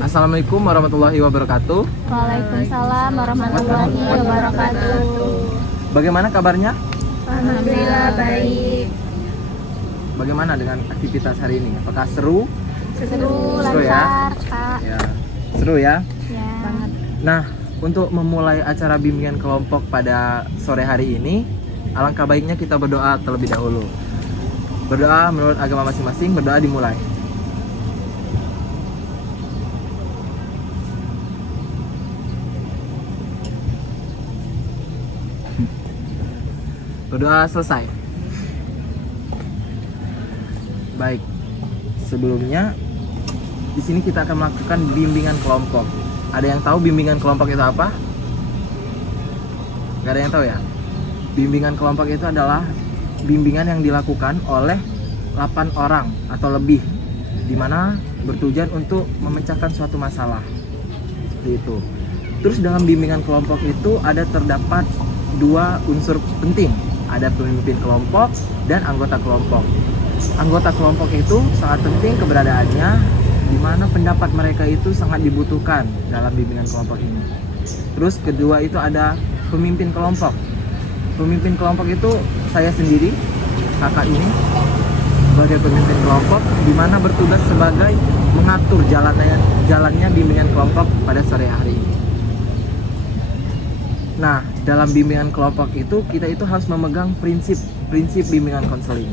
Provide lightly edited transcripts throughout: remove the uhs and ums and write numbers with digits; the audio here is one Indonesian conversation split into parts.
Assalamualaikum warahmatullahi wabarakatuh. Waalaikumsalam warahmatullahi wabarakatuh. Bagaimana kabarnya? Alhamdulillah baik. Bagaimana dengan aktivitas hari ini? Apakah seru? Seru, Seru ya? lancar, Kak. Ya, seru ya. Ya. Banget. Nah, untuk memulai acara bimbingan kelompok pada sore hari ini, alangkah baiknya kita berdoa terlebih dahulu. Berdoa menurut agama masing-masing, berdoa dimulai. Berdoa selesai. Baik. Sebelumnya di sini kita akan melakukan bimbingan kelompok. Ada yang tahu bimbingan kelompok itu apa? Gak ada yang tahu ya? Bimbingan kelompok itu adalah bimbingan yang dilakukan oleh 8 orang atau lebih, di mana bertujuan untuk memecahkan suatu masalah. Seperti itu. Terus dalam bimbingan kelompok itu terdapat 2 unsur penting. Ada pemimpin kelompok dan anggota kelompok. Anggota kelompok itu sangat penting keberadaannya, di mana pendapat mereka itu sangat dibutuhkan dalam bimbingan kelompok ini. Terus kedua itu ada pemimpin kelompok. Pemimpin kelompok itu saya sendiri, kakak ini, sebagai pemimpin kelompok, di mana bertugas sebagai mengatur jalannya bimbingan kelompok pada sore hari ini. Nah, dalam bimbingan kelompok itu kita itu harus memegang prinsip bimbingan konseling.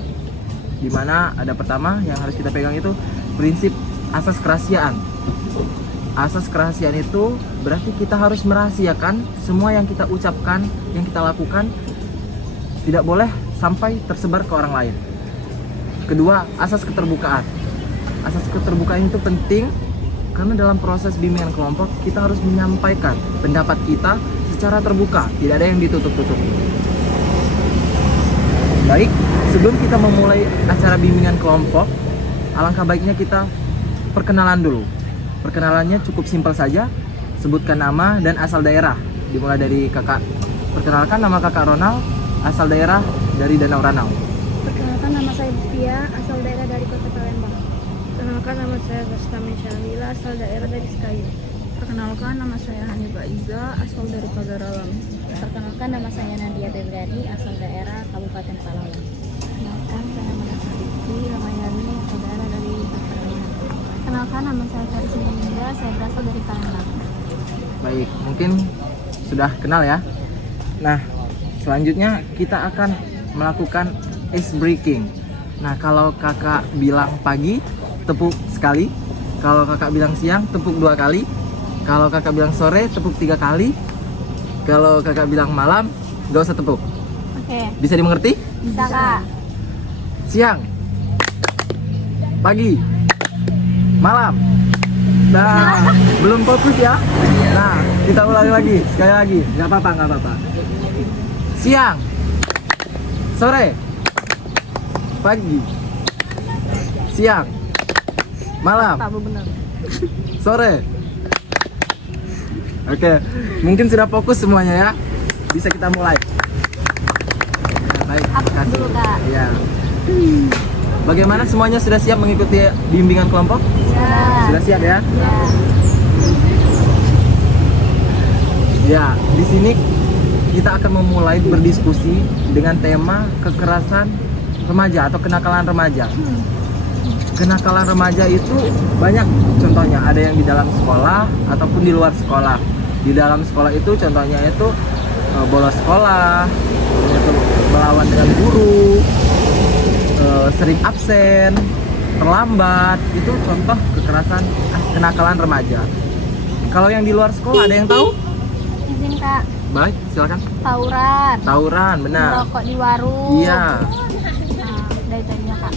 Di mana ada pertama yang harus kita pegang itu prinsip asas kerahasiaan. Asas kerahasiaan itu berarti kita harus merahasiakan semua yang kita ucapkan, yang kita lakukan, tidak boleh sampai tersebar ke orang lain. Kedua, asas keterbukaan. Asas keterbukaan itu penting karena dalam proses bimbingan kelompok kita harus menyampaikan pendapat kita secara terbuka, tidak ada yang ditutup-tutupi. Baik, sebelum kita memulai acara bimbingan kelompok, alangkah baiknya kita perkenalan dulu. Perkenalannya cukup simpel saja, sebutkan nama dan asal daerah. Dimulai dari kakak. Perkenalkan, nama kakak Ronald, asal daerah dari Danau Ranau. Perkenalkan, nama saya Bufia, asal daerah dari Kota Palembang. Perkenalkan, nama saya Bastami Syamila, asal daerah dari Sekayu. Perkenalkan, nama saya Hanifah Iza, asal dari Pagar Alam. Perkenalkan, nama saya Nadia Febriani, asal daerah Kabupaten Palawan. Perkenalkan, saya Manasa Fikri Ramayani, asal daerah dari Palembang. Perkenalkan, nama saya Karisi Melinda, saya berasal dari Palembang. Baik, mungkin sudah kenal ya. Nah, selanjutnya kita akan melakukan ice breaking. Nah, kalau kakak bilang pagi, tepuk sekali. Kalau kakak bilang siang, tepuk 2 kali. Kalau kakak bilang sore, tepuk 3 kali. Kalau kakak bilang malam, gak usah tepuk. Oke. Bisa dimengerti? Bisa, Kak. Siang, pagi, malam. Nah, belum fokus ya. Nah, kita ulangi lagi, sekali lagi. Gak apa-apa. Siang, sore, pagi, siang, malam, sore. Oke, mungkin sudah fokus semuanya ya. Bisa kita mulai. Ya, baik, Up kasih. dulu, Kak. Ya. Bagaimana, semuanya sudah siap mengikuti bimbingan kelompok? Ya. Sudah siap ya? Ya. Ya, di sini kita akan memulai berdiskusi dengan tema kekerasan remaja atau kenakalan remaja. Kenakalan remaja itu banyak contohnya, ada yang di dalam sekolah ataupun di luar sekolah. Di dalam sekolah itu contohnya itu bolos sekolah, itu melawan dengan guru, sering absen, terlambat, itu contoh kekerasan kenakalan remaja. Kalau yang di luar sekolah ada yang tahu? Izin, Kak. Baik, silakan. Tawuran, Benar. merokok di warung. Iya. Nah, dari tadinya, Kak.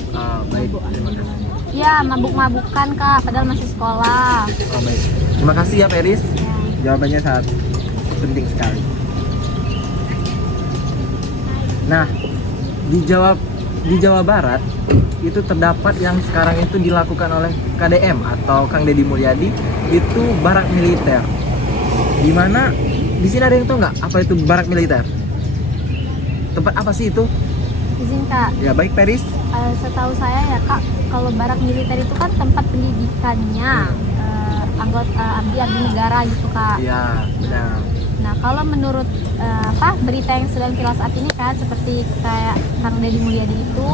Baik, terima kasih. Ya, mabuk-mabukan, Kak, padahal masih sekolah. Baik. Terima kasih ya, Peris. Ya. Jawabannya sangat penting sekali. Nah, di Jawa Barat itu terdapat yang sekarang itu dilakukan oleh KDM atau Kang Deddy Mulyadi, itu barak militer. Di mana di sini ada yang tahu nggak apa itu barak militer? Tempat apa sih itu? Izin, Kak. Ya, baik, Peris. Setahu saya ya, Kak, kalau barak militer itu kan tempat pendidikannya anggota abdi negara gitu Kak. Iya, benar. Nah kalau menurut berita yang sedang viral saat ini kan seperti kayak Kang Deddy Mulyadi itu,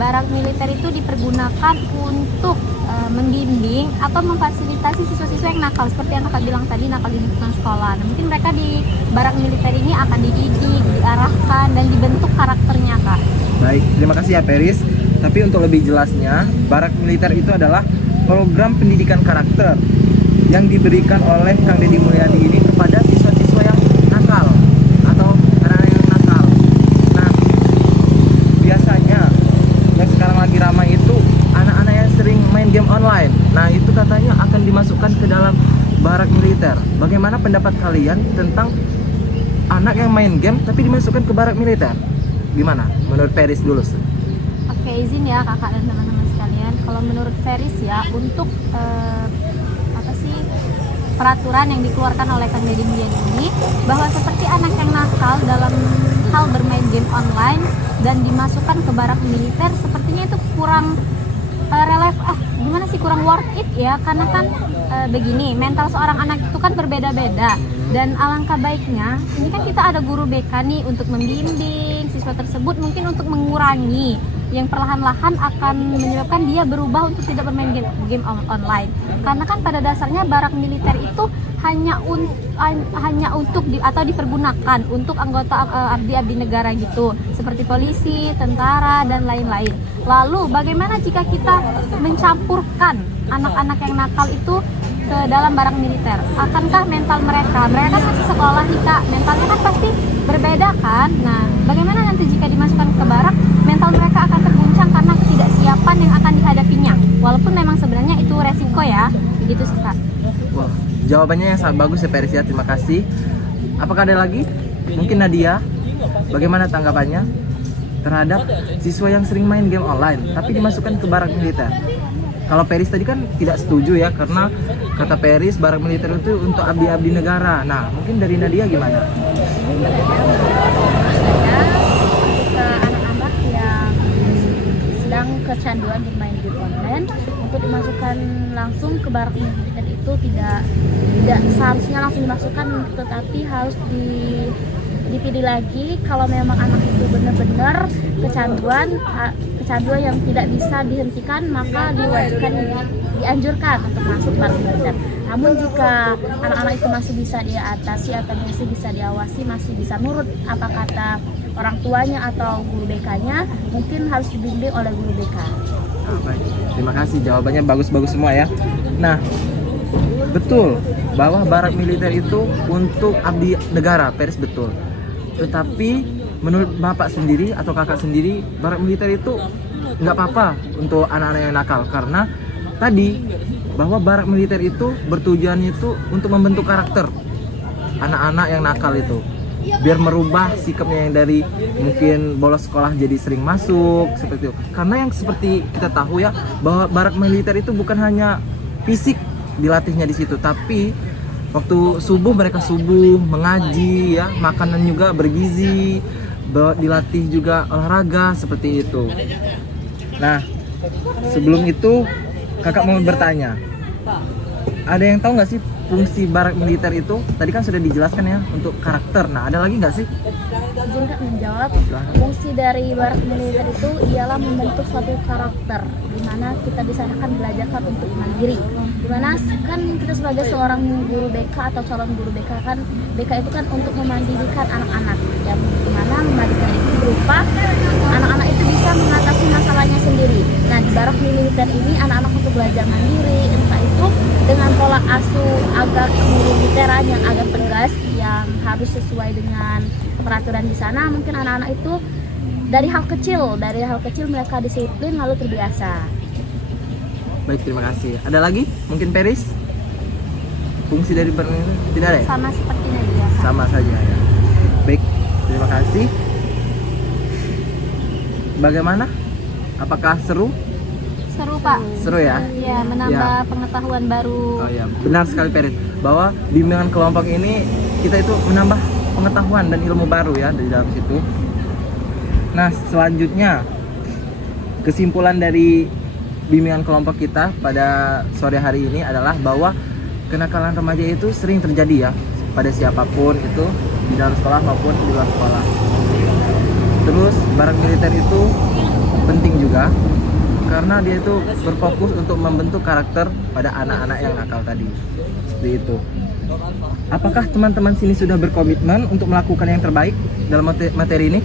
barak militer itu dipergunakan untuk membimbing atau memfasilitasi siswa-siswa yang nakal seperti yang Kakak bilang tadi, nakal di lingkungan sekolah. Nah, mungkin mereka di barak militer ini akan dididik, diarahkan dan dibentuk karakternya Kak. Baik, terima kasih ya Peris. Tapi untuk lebih jelasnya, barak militer itu adalah program pendidikan karakter yang diberikan oleh Kang Deddy Mulyadi ini kepada siswa-siswa yang nakal atau anak-anak yang nakal. Nah, biasanya yang sekarang lagi ramai itu anak-anak yang sering main game online. Nah, itu katanya akan dimasukkan ke dalam barak militer. Bagaimana pendapat kalian tentang anak yang main game tapi dimasukkan ke barak militer? Gimana? Menurut Peris dulu. Oke, izin ya Kakak dan teman-teman sekalian. Kalau menurut Feris ya, untuk peraturan yang dikeluarkan oleh Kang Deddy Mulyadi ini, bahwa seperti anak yang nakal dalam hal bermain game online dan dimasukkan ke barak militer, sepertinya itu kurang gimana sih, kurang worth it ya, karena kan begini, mental seorang anak itu kan berbeda-beda, dan alangkah baiknya ini kan kita ada guru BK nih untuk membimbing siswa tersebut, mungkin untuk mengurangi yang perlahan-lahan akan menyebabkan dia berubah untuk tidak bermain game online. Karena kan pada dasarnya barak militer itu hanya untuk atau dipergunakan untuk anggota abdi negara gitu, seperti polisi, tentara dan lain-lain. Lalu bagaimana jika kita mencampurkan anak-anak yang nakal itu ke dalam barak militer? Akankah mental mereka kan masih sekolah nih Kak, mentalnya kan pasti berbeda kan? Nah, bagaimana nanti jika dimasukkan ke barak, mental mereka akan terguncang karena ketidaksiapan yang akan dihadapinya. Walaupun memang sebenarnya itu resiko ya, begitu sih Kak. Wah, jawabannya yang sangat bagus ya Peris ya, terima kasih. Apakah ada lagi? Mungkin Nadia, bagaimana tanggapannya terhadap siswa yang sering main game online tapi dimasukkan ke barak militer? Kalau Peris tadi kan tidak setuju ya, karena kata Peris barak militer itu untuk abdi-abdi negara. Nah, mungkin dari Nadia gimana? Anak-anak yang sedang kecanduan bermain game online untuk dimasukkan langsung ke barak militer itu tidak seharusnya langsung dimasukkan, tetapi harus dipilih lagi. Kalau memang anak itu benar-benar kecanduan yang tidak bisa dihentikan, maka dianjurkan untuk masuk barak militer. Namun jika anak-anak itu masih bisa diatasi atau masih bisa diawasi, masih bisa nurut apa kata orang tuanya atau guru BK-nya, mungkin harus dibimbing oleh guru BK. Baik, terima kasih, jawabannya bagus-bagus semua ya. Nah, betul bahwa barak militer itu untuk abdi negara, Peris betul. Tetapi menurut Bapak sendiri atau Kakak sendiri, barak militer itu nggak apa-apa untuk anak-anak yang nakal, karena tadi bahwa barak militer itu bertujuan itu untuk membentuk karakter anak-anak yang nakal itu, biar merubah sikapnya yang dari mungkin bolos sekolah jadi sering masuk seperti itu. Karena yang seperti kita tahu ya, bahwa barak militer itu bukan hanya fisik dilatihnya di situ, tapi waktu subuh mereka mengaji ya, makanan juga bergizi, dilatih juga olahraga seperti itu. Nah, sebelum itu Kakak mau bertanya, ada yang tahu nggak sih fungsi barak militer itu? Tadi kan sudah dijelaskan ya untuk karakter. Nah, ada lagi nggak sih? Izin Kak menjawab. Fungsi dari barak militer itu ialah membentuk suatu karakter, di mana kita disanakan belajarkan untuk mandiri. Dimana kan kita sebagai seorang guru BK atau calon guru BK kan, BK itu kan untuk memandirikan anak-anak, yang dimana memandikan itu berupa anak-anak itu bisa mengatasi masalahnya sendiri. Nah, di barak militer ini anak-anak untuk belajar mandiri, entah itu dengan pola asuh agak militeran yang agak tegas, yang harus sesuai dengan peraturan di sana. Mungkin anak-anak itu dari hal kecil mereka disiplin lalu terbiasa. Baik, terima kasih. Ada lagi? Mungkin Peris? Fungsi dari barak militer? Tidak ada ya? Sama seperti Nadia. Sama saja ya. Baik, terima kasih. Bagaimana? Apakah seru? Seru Pak. Seru ya? Ya, menambah pengetahuan baru. Oh ya, benar sekali Peris, bahwa bimbingan kelompok ini kita itu menambah pengetahuan dan ilmu baru ya di dalam situ. Nah, selanjutnya kesimpulan dari bimbingan kelompok kita pada sore hari ini adalah bahwa kenakalan remaja itu sering terjadi ya pada siapapun itu, di dalam sekolah maupun di luar sekolah. Terus barak militer itu penting juga karena dia itu berfokus untuk membentuk karakter pada anak-anak yang nakal tadi. Seperti itu. Apakah teman-teman sini sudah berkomitmen untuk melakukan yang terbaik dalam materi ini?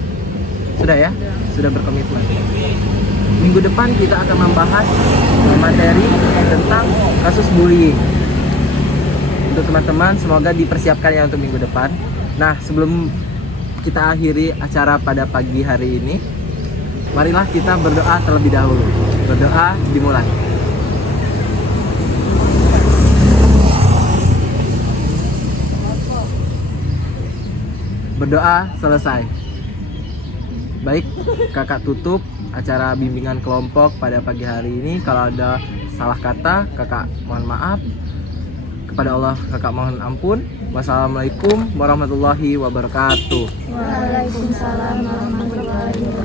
Sudah ya? Sudah berkomitmen. Minggu depan kita akan membahas materi tentang kasus bullying. Untuk teman-teman semoga dipersiapkan ya untuk minggu depan. Nah, sebelum kita akhiri acara pada pagi hari ini, marilah kita berdoa terlebih dahulu. Berdoa dimulai. Berdoa selesai. Baik, kakak tutup acara bimbingan kelompok pada pagi hari ini. Kalau ada salah kata, kakak mohon maaf. Kepada Allah kakak mohon ampun. Wassalamualaikum warahmatullahi wabarakatuh. Waalaikumsalam warahmatullahi wabarakatuh.